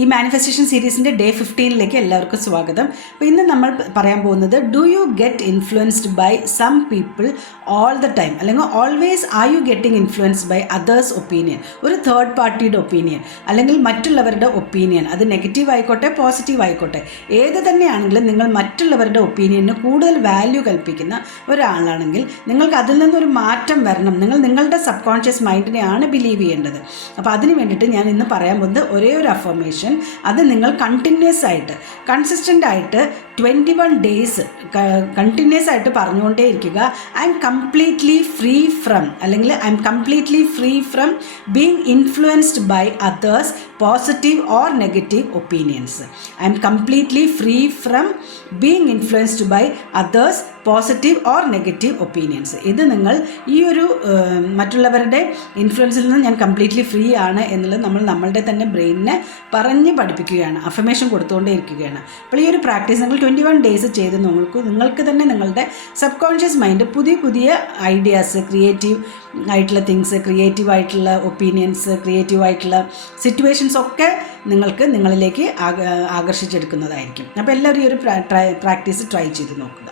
ഈ manifestation സീരീസിൻ്റെ day 15ലേക്ക് എല്ലാവർക്കും സ്വാഗതം. അപ്പോൾ ഇന്ന് നമ്മൾ പറയാൻ പോകുന്നത്, do you get influenced by some people all the time, അല്ലെങ്കിൽ always are you getting influenced by others opinion, ഒരു തേർഡ് പാർട്ടിയുടെ ഒപ്പീനിയൻ അല്ലെങ്കിൽ മറ്റുള്ളവരുടെ ഒപ്പീനിയൻ, അത് നെഗറ്റീവ് ആയിക്കോട്ടെ പോസിറ്റീവ് ആയിക്കോട്ടെ, ഏത് തന്നെയാണെങ്കിലും നിങ്ങൾ മറ്റുള്ളവരുടെ ഒപ്പീനിയന് കൂടുതൽ വാല്യൂ കൽപ്പിക്കുന്ന ഒരാളാണെങ്കിൽ നിങ്ങൾക്ക് അതിൽ നിന്നൊരു മാറ്റം വരണം. നിങ്ങൾ നിങ്ങളുടെ സബ് കോൺഷ്യസ് മൈൻഡിനെയാണ് ബിലീവ് ചെയ്യേണ്ടത്. അപ്പോൾ അതിന് വേണ്ടിയിട്ട് ഞാൻ ഇന്ന് പറയാൻ പോകുന്നത് ഒരേ ഒരു അഫർമേഷൻ, അത് നിങ്ങൾ കണ്ടിന്യൂസ് ആയിട്ട് കൺസിസ്റ്റൻ്റ് ആയിട്ട് 21 ഡേയ്സ് കണ്ടിന്യൂസ് ആയിട്ട് പറഞ്ഞുകൊണ്ടേ ഇരിക്കുക. I am completely free from, അല്ലെങ്കിൽ I am completely free from being influenced by others positive or negative opinions. I am completely free from being influenced by others positive or negative opinions. ഇത് നിങ്ങൾ ഈ ഒരു മറ്റുള്ളവരുടെ ഇൻഫ്ലുവൻസിൽ നിന്ന് ഞാൻ completely free ആണ് എന്നുള്ളത് നമ്മളുടെ തന്നെ ബ്രെയിനിനെ പറഞ്ഞ് പഠിപ്പിക്കുകയാണ്, അഫർമേഷൻ കൊടുത്തുകൊണ്ടേ ഇരിക്കുകയാണ്. അപ്പോൾ ഈ ഒരു പ്രാക്ടീസ് നിങ്ങൾ 21 ഡേയ്സ് ചെയ്ത് നിങ്ങൾക്ക് തന്നെ നിങ്ങളുടെ സബ് കോൺഷ്യസ് മൈൻഡ് പുതിയ പുതിയ ഐഡിയാസ്, ക്രിയേറ്റീവ് ആയിട്ടുള്ള തിങ്സ്, ക്രിയേറ്റീവ് ആയിട്ടുള്ള ഒപ്പീനിയൻസ്, ക്രിയേറ്റീവ് ആയിട്ടുള്ള സിറ്റുവേഷൻസ് ഒക്കെ നിങ്ങളിലേക്ക് ആകർഷിച്ചെടുക്കുന്നതായിരിക്കും. അപ്പോൾ എല്ലാവരും ഈ ഒരു പ്രാക്ടീസ് ട്രൈ ചെയ്ത് നോക്കുക.